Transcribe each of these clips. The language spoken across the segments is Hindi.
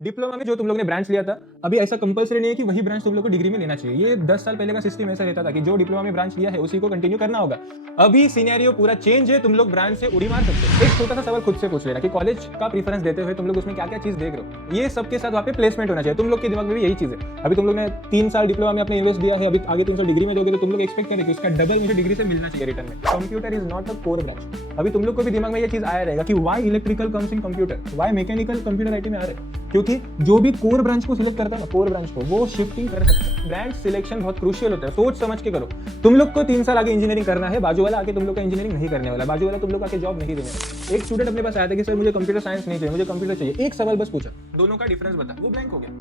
डिप्लोमा में जो तुम लोग ने ब्रांच लिया था, अभी ऐसा कंपलसरी नहीं है कि वही ब्रांच तुम लोग को डिग्री में लेना चाहिए। ये 10 साल पहले का सिस्टम ऐसा रहता था कि जो डिप्लोमा में ब्रांच लिया है उसी को कंटिन्यू करना होगा। अभी सिनेरियो पूरा चेंज है, तुम लोग ब्रांच से उड़ी मार सकते हो। एक छोटा सा सवाल खुद से पूछ लेना कि कॉलेज का प्रीफरेंस देते हुए तुम लोग उसमें क्या क्या चीज देख रहे हो। ये सबके साथ वहाँ पे प्लेसमेंट होना चाहिए। तुम लोग के दिमाग में भी यही चीज है। अभी तुम लोग ने 3 साल डिप्लोमा में अपने इन्वेस्ट दिया है, अभी आगे 3 साल डिग्री में दोगे तो तुम लोग एक्सपेक्ट करें कि उसका डबल मुझे डिग्री से मिलना चाहिए रिटर्न में। Computer is not a core branch. अभी तुम लोग को भी दिमाग में ये चीज आया रहेगा कि why electrical comes in computer, why mechanical computer IT में आ रहे हैं, क्योंकि जो भी कोर ब्रांच को सिलेक्ट करता है ना, कोर ब्रांच को वो शिफ्टिंग कर सकता है। ब्रांच सिलेक्शन बहुत क्रूशियल होता है, सोच समझ के करो। तुम लोग को 3 साल आगे इंजीनियरिंग करना है, बाजू वाला आके तुम लोग का इंजीनियरिंग नहीं करने वाला, बाजू वाला तुम लोग आके जॉब नहीं देने वाला। एक स्टूडेंट अपने पास आया था कि सर मुझे कंप्यूटर साइंस नहीं चाहिए, मुझे कंप्यूटर चाहिए। एक सवाल बस पूछा, दोनों का डिफरेंस बता, वो ब्लैंक हो गया।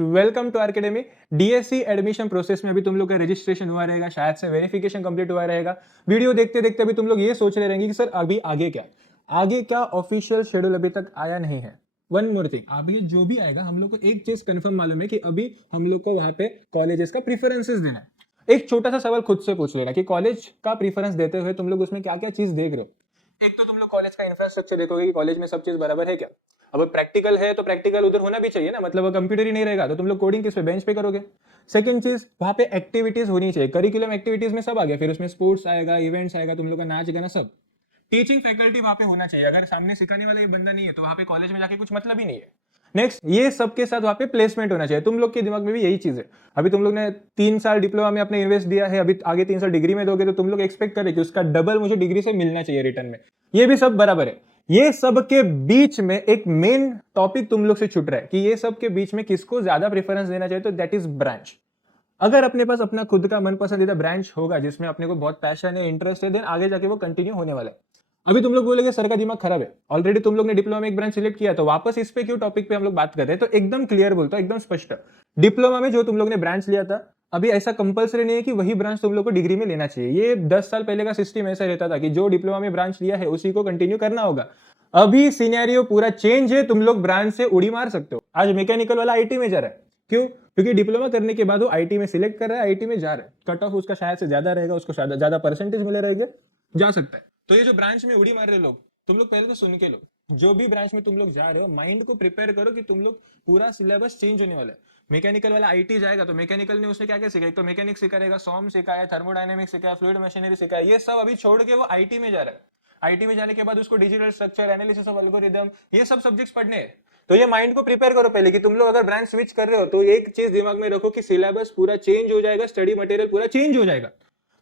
Welcome to academy. DSC admission process में अभी तुम लोग का रजिस्ट्रेशन हुआ रहेगा, शायद से वेरिफिकेशन कंप्लीट हुआ रहेगा। वीडियो देखते देखते अभी तुम लोग ये सोच रहे रहेंगे कि सर अभी आगे क्या ऑफिशियल शेड्यूल अभी तक आया नहीं है। वन मोर थिंग, अभी जो भी आएगा हम लोग को एक चीज कंफर्म मालूम है कि अभी हम लोग को वहां पे कॉलेजेस का प्रीफरेंसेस देना है। एक छोटा सा सवाल खुद से पूछ लेना कि कॉलेज का प्रीफरेंस देते हुए तुम लोग उसमें क्या क्या चीज देख रहे हो। एक तो तुम लोग कॉलेज का इंफ्रास्ट्रक्चर देखोगे कि कॉलेज में सब चीज बराबर है क्या। अब प्रैक्टिकल है तो प्रैक्टिकल उधर होना भी चाहिए ना, मतलब कंप्यूटर ही नहीं रहेगा तो तुम लोग कोडिंग किस पे, बेंच पे करोगे। सेकंड चीज, वहां पे एक्टिविटीज होनी चाहिए। करिकुलम एक्टिविटीज में सब आ गया, फिर उसमें स्पोर्ट्स आएगा, इवेंट्स आएगा, तुम लोग का नाच गाना सब। टीचिंग फैकल्टी वहां पे होना चाहिए। अगर सामने सिखाने वाला ये बंदा नहीं है तो वहां पे कॉलेज में जाके कुछ मतलब ही नहीं है। नेक्स्ट, ये सबके साथ वहां पे प्लेसमेंट होना चाहिए। तुम लोग के दिमाग में भी यही चीज है। अभी तुम लोग ने 3 साल डिप्लोमा में अपने इन्वेस्ट दिया है, अभी आगे 3 साल डिग्री में दोगे तो तुम लोग एक्सपेक्ट करें कि उसका डबल मुझे डिग्री से मिलना चाहिए रिटर्न में। ये भी सब बराबर है। ये सब के बीच में एक मेन टॉपिक तुम लोग से छूट रहा है कि ये सब के बीच में किसको ज्यादा प्रेफरेंस देना चाहिए, तो दैट इज ब्रांच। अगर अपने पास अपना खुद का मन पसंदीदा ब्रांच होगा जिसमें अपने को बहुत पैशन है, इंटरेस्ट है, देन आगे जाके वो कंटिन्यू होने वाला है। अभी तुम लोग बोलेंगे सर का दिमाग खराब है, ऑलरेडी तुम लोग ने डिप्लोमा में एक ब्रांच सिलेक्ट किया तो वापस इस पे क्यों टॉपिक पे हम लोग बात कर रहे हैं। तो एकदम क्लियर बोलता हूं, एकदम स्पष्ट। डिप्लोमा में जो तुम लोग ने ब्रांच लिया था, अभी ऐसा कंपलसरी नहीं है कि वही ब्रांच तुम लोग को डिग्री में लेना चाहिए। ये 10 साल पहले का सिस्टम ऐसा रहता था कि जो डिप्लोमा में ब्रांच लिया है उसी को कंटिन्यू करना होगा। अभी सिनेरियो पूरा चेंज है, तुम लोग ब्रांच से उड़ी मार सकते हो। आज मैकेनिकल वाला आईटी में जा रहा है, क्यों? क्योंकि डिप्लोमा करने के बाद वो आईटी में सिलेक्ट कर रहा है, आईटी में जा रहा है, कट ऑफ उसका शायद से ज्यादा रहेगा, उसको शायद ज्यादा परसेंटेज मिले रहेंगे, जा सकता है। तो ये जो ब्रांच में उड़ी मार रहे लोग, तुम लोग पहले तो सुन के लो। जो भी ब्रांच में तुम लोग जा रहे हो, माइंड को प्रिपेयर करो कि तुम लोग पूरा सिलेबस चेंज होने वाला है। मैकेनिकल वाला आईटी जाएगा तो मैकेनिकल ने उसने क्या क्या सीखा, एक तो मैकेनिक सिखा रहेगा, सॉम सिखा है, थर्मोडायनेमिक्स सिखा है, फ्लूइड मशीनरी सिखा है, ये सब अभी छोड़ के वो आईटी में जा रहा है। आईटी में जाने के बाद उसको digital structure, analysis of algorithm, ये सब सब्जेक्ट्स पढ़ने हैं। तो ये माइंड को प्रिपेयर करो पहले कि तुम लोग अगर ब्रांच स्विच कर रहे हो तो एक चीज दिमाग में रखो कि सिलेबस पूरा चेंज हो जाएगा, स्टडी मटेरियल पूरा चेंज हो जाएगा।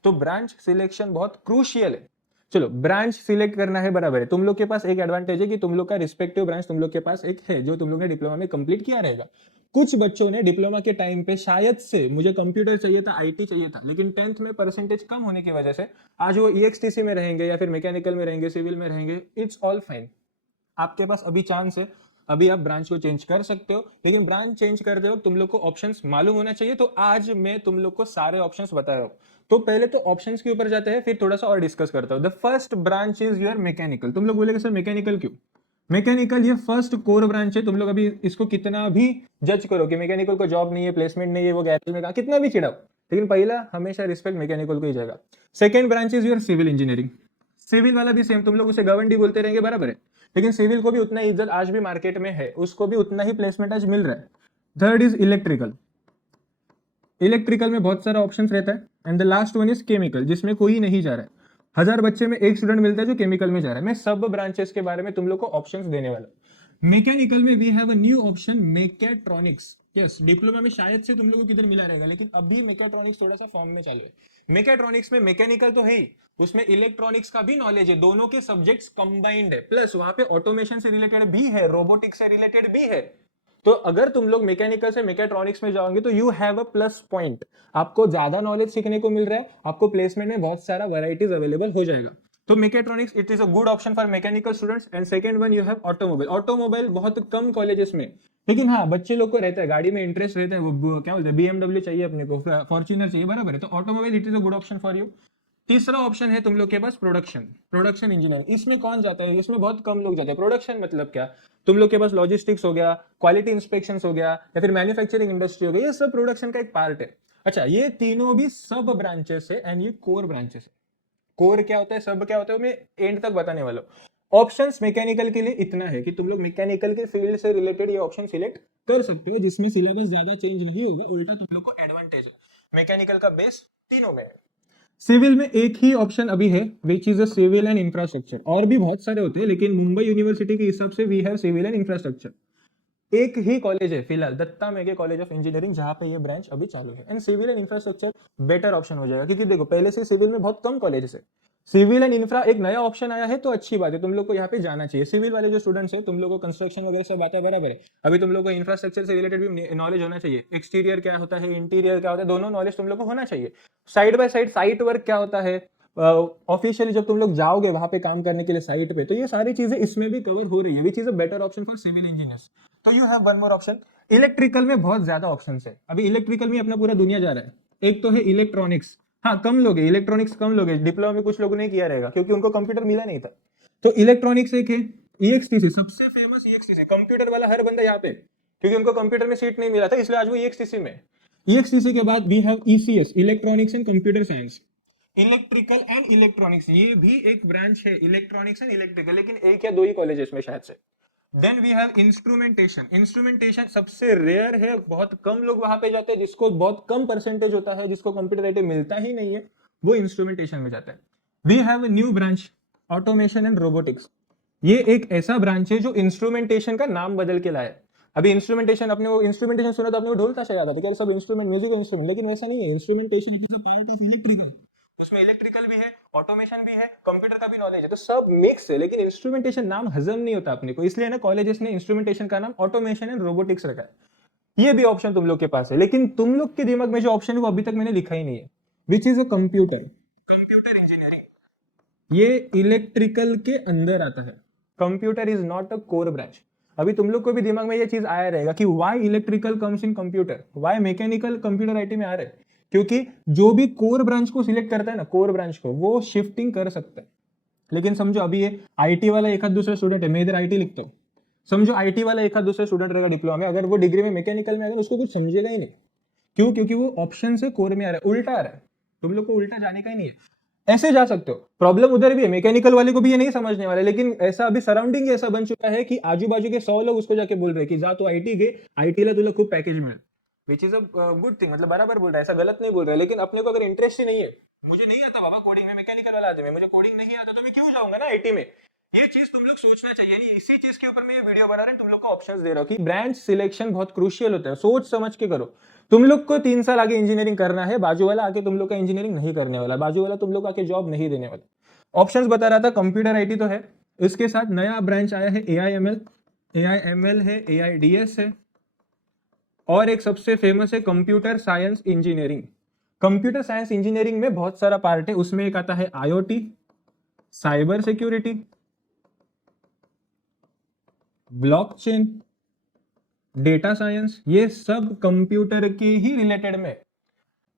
तो ब्रांच सिलेक्शन बहुत क्रूशियल है। चलो, ब्रांच सिलेक्ट करना है, बराबर है। तुम लोग के पास एक एडवांटेज है कि तुम लोग का रिस्पेक्टिव ब्रांच तुम लोग के पास एक है जो तुम लोग ने डिप्लोमा में कंप्लीट किया रहेगा। कुछ बच्चों ने डिप्लोमा के टाइम पे शायद से मुझे कंप्यूटर चाहिए था, आईटी चाहिए था, लेकिन 10th में परसेंटेज कम होने की वजह से आज वो ईएक्सटीसी में रहेंगे या फिर मैकेनिकल में रहेंगे, सिविल में रहेंगे। इट्स ऑल फाइन, आपके पास अभी चांस है, अभी आप ब्रांच को चेंज कर सकते हो। लेकिन ब्रांच चेंज करते हो तुम लोग को ऑप्शंस मालूम होना चाहिए। तो आज मैं तुम लोग को सारे ऑप्शंस बता रहा हूं। तो पहले तो ऑप्शंस के ऊपर जाते हैं, फिर थोड़ा सा और डिस्कस करता हूं। The first branch is your mechanical. तुम लोग बोलेगे सर मैकेनिकल क्यों? मैकेनिकल ये फर्स्ट कोर ब्रांच है। तुम लोग अभी इसको कितना भी जज करो कि मैकेनिकल को जॉब नहीं है, प्लेसमेंट नहीं है, वो गैरेज में कहा, कितना भी चिढ़ाओ, लेकिन पहला हमेशा रिस्पेक्ट मैकेनिकल को ही जाएगा। Second branch is your civil engineering. Civil वाला भी सेम, तुम लोग उसे गवर्नमेंट बोलते रहेंगे, बराबर है, लेकिन सिविल को भी उतना ही इज्जत आज भी मार्केट में है, उसको भी उतना ही प्लेसमेंट आज मिल रहा है। Third is electrical. इलेक्ट्रिकल में बहुत सारा ऑप्शन रहता है। And the last one is chemical, जिसमें कोई नहीं जा रहा है। 1000 बच्चे में एक स्टूडेंट मिलता है जो केमिकल में जा रहा है। मैं सब ब्रांचेस के बारे में तुम लोग को ऑप्शंस देने वाला हूं। मैकेनिकल में we have a new option, mechatronics. Yes, diploma में शायद से तुम लोगों को किधर मिला रहेगा, लेकिन अभी मैकेट्रॉनिक्स थोड़ा सा फॉर्म में चालू है। मैकेट्रॉनिक्स में मैकेनिकल तो है ही, उसमें इलेक्ट्रॉनिक्स का भी नॉलेज है, दोनों के सब्जेक्ट्स कंबाइंड है, प्लस वहां पे ऑटोमेशन से रिलेटेड भी है, रोबोटिक्स से रिलेटेड भी है। तो अगर तुम लोग मैकेनिकल से मैकेट्रॉनिक्स में जाओगे तो you have a plus point, आपको ज्यादा नॉलेज सीखने को मिल रहा है, आपको प्लेसमेंट में बहुत सारा वैरायटीज अवेलेबल हो जाएगा। तो mechatronics it is a good option for mechanical students. And second one you have automobile. Automobile बहुत कम कॉलेजेस में, लेकिन हाँ बच्चे लोग को रहता है, गाड़ी में इंटरेस्ट रहता है, वो क्या बोलते हैं, बीएमडब्ल्यू चाहिए अपने को, फॉर्च्यूनर चाहिए, बराबर है, तो automobile it is a good option for you. तीसरा ऑप्शन है तुम लोग के पास प्रोडक्शन इंजीनियरिंग। इसमें कौन जाता है? इसमें बहुत कम लोग जाते हैं। प्रोडक्शन मतलब क्या? तुम लोग के पास लॉजिस्टिक्स हो गया, क्वालिटी इंस्पेक्शन हो गया, या फिर मैन्युफैक्चरिंग इंडस्ट्री हो गई, ये सब प्रोडक्शन का एक पार्ट है। अच्छा, ये तीनों भी सब ब्रांचेस है एंड ये कोर ब्रांचेस है। कोर क्या होता है, सब क्या होता है, मैं एंड तक बताने वाला हूँ। ऑप्शंस मैकेनिकल के लिए इतना है कि तुम लोग मैकेनिकल के फील्ड से रिलेटेड ये ऑप्शन सिलेक्ट कर सकते हो, जिसमें सिलेबस ज्यादा चेंज नहीं होगा, उल्टा तुम लोग को एडवांटेज है। मैकेनिकल का बेस तीनों में है। सिविल में एक ही ऑप्शन अभी है, which is a civil and infrastructure. और भी बहुत सारे होते हैं, लेकिन मुंबई यूनिवर्सिटी के हिसाब से we have civil and infrastructure. एक ही कॉलेज है फिलहाल, Datta Meghe college of engineering, जहां पे ये ब्रांच अभी चालू है। And civil and infrastructure better option हो जाएगा, क्योंकि देखो पहले से सिविल में बहुत कम कॉलेजेस है। सिविल एंड इंफ्रा एक नया ऑप्शन आया है, तो अच्छी बात है, तुम लोग को यहाँ पे जाना चाहिए। सिविल वाले जो स्टूडेंट्स हैं, तुम लोग को कंस्ट्रक्शन वगैरह सब आता है, बराबर है। अभी तुम लोग को इंफ्रास्ट्रक्चर से रिलेटेड भी नॉलेज होना चाहिए। एक्सटीरियर क्या होता है, इंटीरियर क्या होता है, दोनों नॉलेज तुम लोग को होना चाहिए। Side by side site work क्या होता है, ऑफिशियली जब तुम लोग जाओगे वहां पे काम करने के लिए साइट पे, तो ये सारी चीजें इसमें भी कवर हो रही है, which is a better option for civil engineers. तो you have one more option. Electrical में बहुत ज्यादा ऑप्शन है। अभी इलेक्ट्रिकल में अपना पूरा दुनिया जा रहा है। एक तो है इलेक्ट्रॉनिक्स, हाँ कम लोग है इलेक्ट्रॉनिक्स, कम लोग है, डिप्लोमा में कुछ लोगों ने किया रहेगा क्योंकि उनको कंप्यूटर मिला नहीं था। तो इलेक्ट्रॉनिक्स एक है। ईएक्सटीसी सबसे फेमस, ईएक्सटीसी कंप्यूटर वाला हर बंदा यहाँ पे, क्योंकि उनको कंप्यूटर में सीट नहीं मिला था, इसलिए आज वो ईएक्सटीसी में। ईएक्सटीसी के बाद we have ECS, electronics and computer science. Electrical and electronics, ये भी एक ब्रांच है, इलेक्ट्रॉनिक्स एंड इलेक्ट्रिकल, लेकिन एक या दो ही कॉलेज में शायद से। Then we have instrumentation. Instrumentation सबसे रेयर है, बहुत कम लोग वहां पे जाते हैं, जिसको बहुत कम परसेंटेज होता है, जिसको कंप्यूटर आईटी मिलता ही नहीं है, वो इंस्ट्रूमेंटेशन में जाता है। We have new branch, automation and robotics. ये एक ऐसा ब्रांच है जो इंस्ट्रूमेंटेशन का नाम बदल के लाया है। अभी इंस्ट्रूमेंटेशन, अपने वो इंस्ट्रूमेंटेशन सुना तो अपने वो ढोल ताशा याद आता है, सब इंस्ट्रूमेंट, म्यूजिक इंस्ट्रूमेंट, लेकिन वैसा नहीं है। Instrumentation is a part of electrical, उसमें इलेक्ट्रिकल भी है, ऑटोमेशन भी है, कंप्यूटर का भी नॉलेज है, तो सब मिक्स है। लेकिन इंस्ट्रूमेंटेशन नाम हजम नहीं होता अपने को, इसलिए ना कॉलेजेस ने इंस्ट्रूमेंटेशन का नाम ऑटोमेशन एंड रोबोटिक्स रखा है। ये भी ऑप्शन तुम लोग के पास है, लेकिन तुम लोग के दिमाग में जो ऑप्शन है वो अभी तक मैंने लिखा ही नहीं है, which is a computer, computer engineering. ये इलेक्ट्रिकल के अंदर आता है। Computer is not a core branch. अभी तुम लोग को भी दिमाग में ये चीज आया रहेगा कि why electrical comes in computer, why mechanical computer IT में आ रहे हैं, क्योंकि जो भी कोर ब्रांच को सिलेक्ट करता है ना, कोर ब्रांच को, वो शिफ्टिंग कर सकता है। लेकिन समझो अभी ये आईटी वाला एक आध दूसरा स्टूडेंट है, मैं इधर आईटी लिखता हूँ, समझो आईटी वाला एक आध दूसरा स्टूडेंट रहेगा डिप्लोमा में, अगर वो डिग्री में मैकेनिकल में, अगर उसको कुछ समझेगा ही नहीं। क्यों? क्योंकि वो ऑप्शन से कोर में आ रहा है, उल्टा आ रहा है। तुम लोग को उल्टा जाने का ही नहीं है, ऐसे जा सकते हो। प्रॉब्लम उधर भी है, मैकेनिकल वाले को भी ये नहीं समझने वाले, लेकिन ऐसा अभी सराउंडिंग ऐसा बन चुका है कि आजू बाजू के 100 लोग उसको जाके बोल रहे हैं कि जा तो आईटी गए, आईटी ला तुला खूब पैकेज मिले, विच इज अ गुड थिंग, मतलब बराबर बोल रहा है, ऐसा गलत नहीं बोल रहा है। लेकिन अपने को अगर इंटरेस्ट ही नहीं है, मुझे नहीं आता बाबा कोडिंग में, मैकेनिकल वाला आदमी, मुझे कोडिंग नहीं आता, तो मैं क्यों जाऊंगा ना आईटी में। ये चीज तुम लोग सोचना चाहिए। नहीं, इसी चीज के ऊपर मैं ये वीडियो बना रहा हूं, तुम लोग को ऑप्शंस दे रहा हूं कि ब्रांच सिलेक्शन बहुत क्रूशियल होता है, सोच समझ के करो। तुम लोग को 3 साल आगे इंजीनियरिंग करना है, बाजू वाला आके तुम लोग का इंजीनियरिंग नहीं करने वाला, बाजू वाला तुम लोग आके जॉब नहीं देने वाला। ऑप्शंस बता रहा था, कंप्यूटर आईटी तो है, इसके साथ नया ब्रांच आया है एआईएमएल, एआईएमएल है, एआईडीएस है, और एक सबसे फेमस है computer science engineering. Computer science engineering में बहुत सारा पार्ट है, उसमें एक आता है IoT, cyber security, blockchain, data science, ये सब कंप्यूटर के ही रिलेटेड में।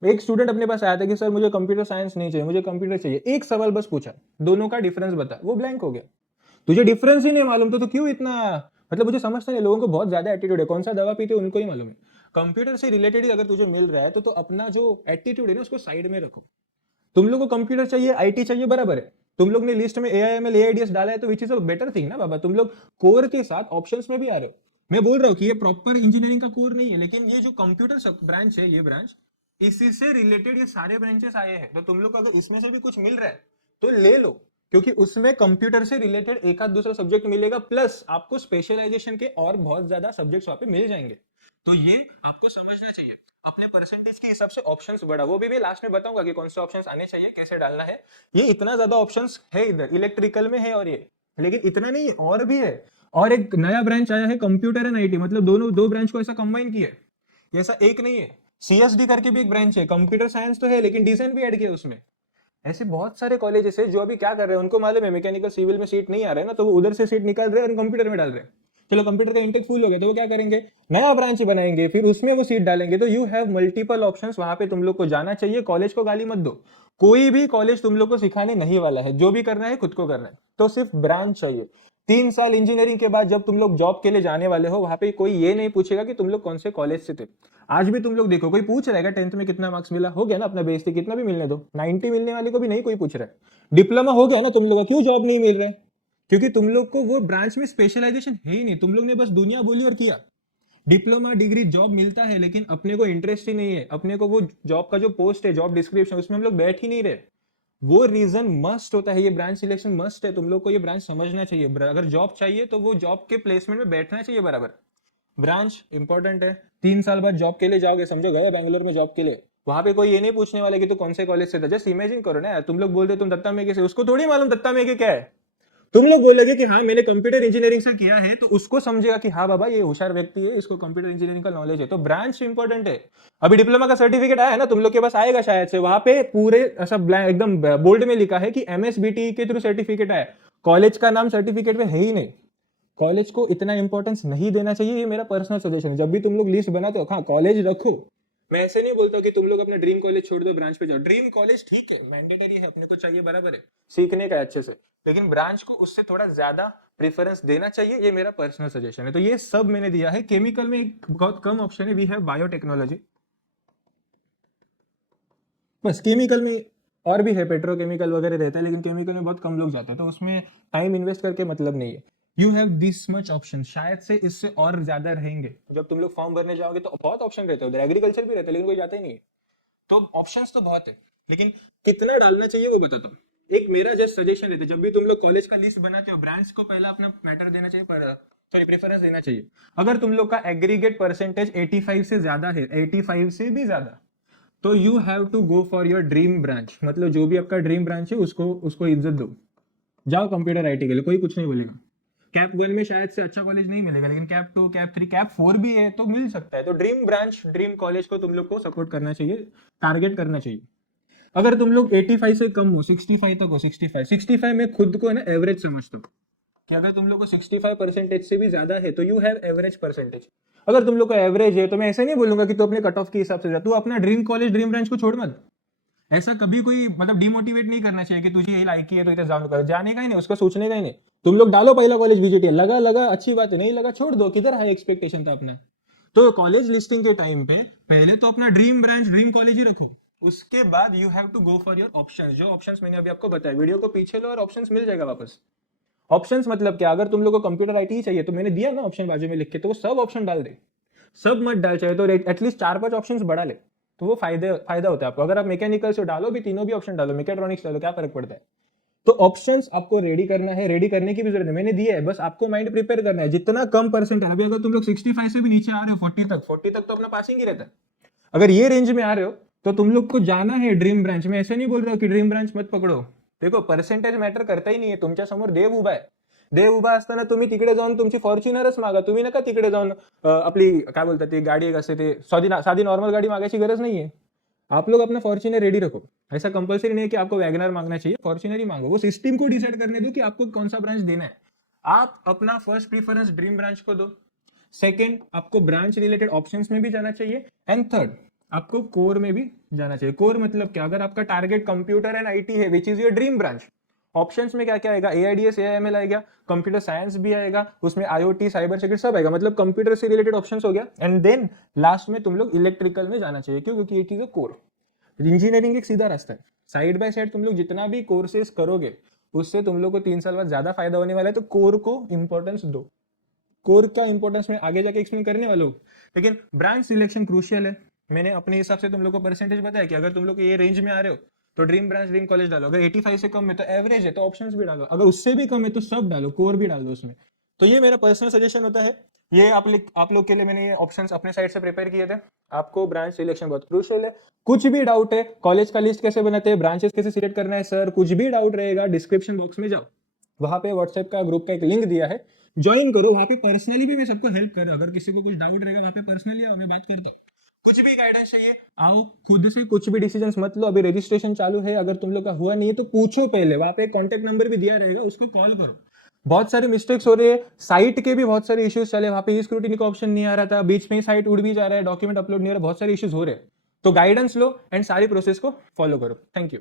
एक स्टूडेंट अपने पास आया था कि सर मुझे कंप्यूटर साइंस नहीं चाहिए, मुझे कंप्यूटर चाहिए। एक सवाल बस पूछा, दोनों का डिफरेंस बता, वो ब्लैंक हो गया। तुझे डिफरेंस ही नहीं मालूम तो क्यों इतना, मतलब मुझे समझता नहीं, लोगों को बहुत ज्यादा एटीट्यूड है, कौन सा दवा पीते उनको ही मालूम है। कंप्यूटर से रिलेटेड अगर तुझे मिल रहा है तो अपना जो एटीट्यूड है ना उसको साइड में रखो। तुम लोग को कंप्यूटर चाहिए, आईटी चाहिए, बराबर है, तुम लोग ने लिस्ट में एआईएमएल एआईडीएस डाला है, तो विच इज अ बेटर थिंग ना बाबा। तुम लोग कोर के साथ ऑप्शंस में भी आ रहे हो। मैं बोल रहा हूँ कि ये प्रॉपर इंजीनियरिंग का कोर नहीं है, लेकिन ये जो कंप्यूटर ब्रांच है, ये ब्रांच, इसी से रिलेटेड ये सारे ब्रांचेस आए हैं। तो तुम लोग को अगर इसमें से भी कुछ मिल रहा है तो ले लो, क्योंकि उसमें कंप्यूटर से रिलेटेड एक आध दूसरा सब्जेक्ट मिलेगा, प्लस आपको स्पेशलाइजेशन के और बहुत ज्यादा सब्जेक्ट्स वहां पे मिल जाएंगे। तो ये आपको समझना चाहिए। अपने परसेंटेज के हिसाब से ऑप्शंस बढ़ा, वो भी मैं लास्ट में बताऊंगा कि कौन से ऑप्शंस आने चाहिए, कैसे डालना है। ये इतना ज्यादा ऑप्शंस है इधर, इलेक्ट्रिकल में है और ये, लेकिन इतना नहीं है, और भी है। और एक नया ब्रांच आया है कंप्यूटर एंड आईटी, मतलब दोनों दो ब्रांच को ऐसा कंबाइन किया है, ऐसा एक नहीं है। सीएसडी करके भी एक ब्रांच है, कंप्यूटर साइंस तो है लेकिन डिजाइन भी ऐड किया उसमें। ऐसे बहुत सारे कॉलेजेस है जो अभी क्या कर रहे हैं, उनको मालूम है मैकेनिकल सिविल में सीट नहीं आ रहा है ना, तो वो उधर से सीट निकाल रहे हैं और कंप्यूटर में डाल रहे हैं। चलो कंप्यूटर का इंटेक फुल हो गया तो वो क्या करेंगे, नया ब्रांच बनाएंगे, फिर उसमें वो सीट डालेंगे। तो यू हैव मल्टीपल ऑप्शंस, वहां पे तुम लोग को जाना चाहिए। कॉलेज को गाली मत दो, कोई भी कॉलेज तुम लोग को सिखाने नहीं वाला है, जो भी करना है खुद को करना है, तो सिर्फ ब्रांच चाहिए। 3 साल इंजीनियरिंग के बाद जब तुम लोग जॉब के लिए जाने वाले हो, वहां पे कोई ये नहीं पूछेगा कि तुम लोग कौन से कॉलेज से थे। आज भी तुम लोग देखो, कोई पूछ रहेगा 10th में कितना मार्क्स मिला, हो गया ना अपना बेइज्जती, कितना भी मिलने दो, 90 मिलने वाले को भी नहीं कोई पूछ रहा है। डिप्लोमा हो गया ना तुम लोग का, क्यों जॉब नहीं मिल रहा है? क्योंकि तुम लोग को वो ब्रांच में स्पेशलाइजेशन है ही नहीं, तुम लोग ने बस दुनिया बोली और किया। डिप्लोमा डिग्री जॉब मिलता है, लेकिन अपने को इंटरेस्ट ही नहीं है, अपने को वो जॉब का जो पोस्ट है, जॉब डिस्क्रिप्शन, उसमें हम लोग बैठ ही नहीं रहे। वो रीजन मस्ट होता है, ये ब्रांच सिलेक्शन मस्ट है, तुम लोग को ये ब्रांच समझना चाहिए। अगर जॉब चाहिए तो वो जॉब के प्लेसमेंट में बैठना चाहिए बराबर। ब्रांच इंपॉर्टेंट है। 3 साल बाद जॉब के लिए जाओगे, समझो गए बैंगलोर में जॉब के लिए, वहां पे कोई ये नहीं पूछने वाला कि तू कौन से कॉलेज से था। जस्ट इमेजिन करो ना, तुम लोग बोलते तुम दत्ता मेघे से, उसको थोड़ी मालूम दत्ता मेघे क्या है। तुम लोग बोलोगे कि हाँ मैंने कंप्यूटर इंजीनियरिंग से किया है, तो उसको समझेगा कि हाँ बाबा ये होशियार व्यक्ति है, इसको कंप्यूटर इंजीनियरिंग का नॉलेज है। तो ब्रांच इंपॉर्टेंट है। अभी डिप्लोमा का सर्टिफिकेट आया है ना, तुम लोग के पास आएगा शायद से, वहां पे पूरे ऐसा एकदम बोल्ड में लिखा है कि MSBTE के थ्रू सर्टिफिकेट आया। कॉलेज का नाम सर्टिफिकेट में है ही नहीं। कॉलेज को इतना इंपॉर्टेंस नहीं देना चाहिए, ये मेरा पर्सनल सजेशन है। जब भी तुम लोग लिस्ट बनाते हो, हाँ कॉलेज रखो। मैं ऐसे नहीं बोलता कि तुम लोग अपना ड्रीम कॉलेज छोड़ दो, ब्रांच पे जाओ। ड्रीम कॉलेज ठीक है, मैंडेटरी है, अपने को चाहिए, बराबर है, सीखने का अच्छे से, लेकिन ब्रांच को उससे थोड़ा ज्यादा प्रेफरेंस देना चाहिए, ये मेरा पर्सनल सजेशन है। तो ये सब मैंने दिया है। केमिकल में एक बहुत कम ऑप्शन है, वी हैव बायोटेक्नोलॉजी, बस। केमिकल में और भी है, पेट्रोकेमिकल वगैरह रहता है, लेकिन केमिकल में बहुत कम लोग जाते हैं, तो उसमें टाइम इन्वेस्ट करके मतलब नहीं है। You have this much option, शायद से इससे और ज्यादा रहेंगे। जब तुम लोग फॉर्म भरने जाओगे तो बहुत ऑप्शन रहते हैं उधर, एग्रीकल्चर भी रहता है, लेकिन कोई जाता ही नहीं है। तो ऑप्शंस तो बहुत है, लेकिन कितना डालना चाहिए वो बताता हूँ। एक मेरा जस्ट सजेशन रहता है, जब भी तुम लोग कॉलेज का लिस्ट बनाते हो, ब्रांच को पहला अपना मैटर देना चाहिए, सॉरी प्रेफरेंस देना चाहिए। अगर तुम लोग का एग्रीगेट परसेंटेज 85 से ज्यादा है, 85 से भी ज्यादा, तो you have to go for your dream branch. मतलब जो भी आपका ड्रीम ब्रांच है उसको उसको इज्जत दो, जाओ कंप्यूटर आईटी के लिए, कोई कुछ नहीं बोलेगा। कैप 1 में शायद से अच्छा कॉलेज नहीं मिलेगा, लेकिन कैप 2, कैप 3, कैप 4 भी है तो मिल सकता है। तो ड्रीम ब्रांच, ड्रीम कॉलेज को तुम लोग को सपोर्ट करना चाहिए, टारगेट करना चाहिए। अगर तुम लोग 85 से कम हो, 65 तक हो, 65 में खुद को है ना एवरेज समझते हो, कि अगर तुम लोग को 65% से भी ज्यादा है तो यू हैव एवरेज परसेंटेज। अगर तुम लोग का एवरेज है तो मैं ऐसे नहीं बोलूंगा कि तू अपने कट ऑफ के हिसाब से जा, तू अपना ड्रीम कॉलेज, ड्रीम ब्रांच को छोड़ मत। ऐसा कभी कोई मतलब डिमोटिवेट नहीं करना चाहिए कि तुझे यही लायकी है तो इधर जाने का, जाने का ही नहीं, उसको सोचने का ही नहीं। तुम लोग डालो पहला कॉलेज VGT, लगा लगा अच्छी बात है, नहीं लगा छोड़ दो, किधर हाई एक्सपेक्टेशन था अपना। तो कॉलेज लिस्टिंग के टाइम पे पहले तो अपना ड्रीम ब्रांच, ड्रीम कॉलेज ही रखो। उसके बाद you have to go for your option. जो ऑप्शंस मैंने अभी आपको बताया, वीडियो को पीछे लो और ऑप्शंस मिल जाएगा वापस। ऑप्शंस मतलब क्या, अगर तुम लोग को कंप्यूटर आईटी ही चाहिए तो मैंने दिया ना ऑप्शन बाजू में लिख के, तो वो सब ऑप्शन डाल दे। सब मत डाल, चाहिए तो एटलीस्ट 4-5 ऑप्शंस बढ़ा ले, तो वो फायदा होता है आपको। अगर आप मैकेनिकल से डालो भी, तीनों भी ऑप्शन डालो, मैकेट्रॉनिक्स डालो, क्या फर्क पड़ता है। तो ऑप्शंस आपको रेडी करना है, रेडी करने की भी जरूरत है, मैंने दिया है, बस आपको माइंड प्रिपेयर करना है। जितना कम परसेंट है, अभी अगर तुम लोग 65 से भी नीचे आ रहे हो, 40 तक तो अपना पासिंग ही रहता है। अगर ये रेंज में आ रहे हो तो तुम लोग को जाना है ड्रीम ब्रांच में। ऐसे नहीं बोल रहा हूं कि ड्रीम ब्रांच मत पकडो, देखो परसेंटेज मॅटर करता ही नाहीये, तुमच्या समोर देव उभा आहे। देव उभा असताना तुम्ही तिकडे जाऊन तुमची फॉर्च्युनरच मागा, तुम्ही नका तिकडे जाऊन आपली काय बोलतात ती गाडी एक असते, ते साधी नॉर्मल गाडी मागायची गरज नाहीये। आप लोग अपना फॉर्च्यूनर रेडी रखो। ऐसा कंपलसरी नहीं है कि आपको वैगनर मांगना चाहिए, फॉर्च्यूनर ही मांगो। वो सिस्टम को डिसाइड करने दो कि आपको कौन सा ब्रांच देना है। आप अपना फर्स्ट प्रीफरेंस ड्रीम ब्रांच को दो। सेकंड, आपको ब्रांच रिलेटेड ऑप्शंस में भी जाना चाहिए। एंड थर्ड, आपको कोर में भी जाना चाहिए। कोर मतलब क्या, अगर आपका टारगेट कंप्यूटर एंड आईटी है, which is your dream branch, options में क्या क्या आएगा, AIDS AIML आएगा, कंप्यूटर साइंस भी आएगा, उसमें IoT साइबर सिक्योरिटी सब आएगा, मतलब कंप्यूटर से रिलेटेड ऑप्शंस हो गया। एंड देन लास्ट में तुम लोग इलेक्ट्रिकल में जाना चाहिए। क्यों? क्योंकि ये चीज कोर। इंजीनियरिंग एक सीधा रास्ता है, साइड बाय साइड तुम लोग जितना भी कोर्सेज करोगे उससे तुम लोग को 3 साल बाद ज्यादा फायदा होने वाला है। तो कोर को इंपॉर्टेंस दो। कोर का इंपॉर्टेंस मैं आगे जाके एक्सप्लेन करने वाला हूँ, लेकिन ब्रांच सिलेक्शन क्रूशियल है। मैंने अपने हिसाब से तुम लोग को परसेंटेज बताया कि अगर तुम लोग ये रेंज में आ रहे हो तो ड्रीम ब्रांच, ड्रीम कॉलेज डालो। अगर 85 से कम है तो एवरेज है तो ऑप्शंस भी डालो, अगर उससे भी कम है तो सब डालो, कोर भी डाल दो उसमें। तो ये मेरा पर्सनल सजेशन होता है। ये आप लोग के लिए मैंने ये ऑप्शंस अपने साइड से प्रिपेयर किए थे। आपको ब्रांच सिलेक्शन बहुत क्रूशियल है। कुछ भी डाउट है, कॉलेज का लिस्ट कैसे बनाते हैं, ब्रांचेस कैसे सिलेक्ट करना है सर, कुछ भी डाउट रहेगा डिस्क्रिप्शन बॉक्स में जाओ, वहां पे व्हाट्सएप का ग्रुप का एक लिंक दिया है, ज्वाइन करो। वहां पे पर्सनली भी मैं सबको हेल्प कर रहा हूं। अगर किसी को कुछ डाउट रहेगा वहां पे पर्सनली आओ, मैं बात करता हूँ। कुछ भी गाइडेंस चाहिए आओ, खुद से कुछ भी डिसीजंस मत लो। अभी रजिस्ट्रेशन चालू है, अगर तुम लोग का हुआ नहीं है तो पूछो पहले, वहां पे कॉन्टेक्ट नंबर भी दिया रहेगा, उसको कॉल करो। बहुत सारे मिस्टेक्स हो रहे हैं, साइट के भी बहुत सारे इश्यूज चले, वहां पे स्क्रूटिनी का ऑप्शन नहीं आ रहा था, बीच में साइट उड़ भी जा रहा है, डॉक्यूमेंट अपलोड नहीं हो रहा, बहुत सारे इश्यूज हो रहे हैं। तो गाइडेंस लो एंड सारी प्रोसेस को फॉलो करो। Thank you.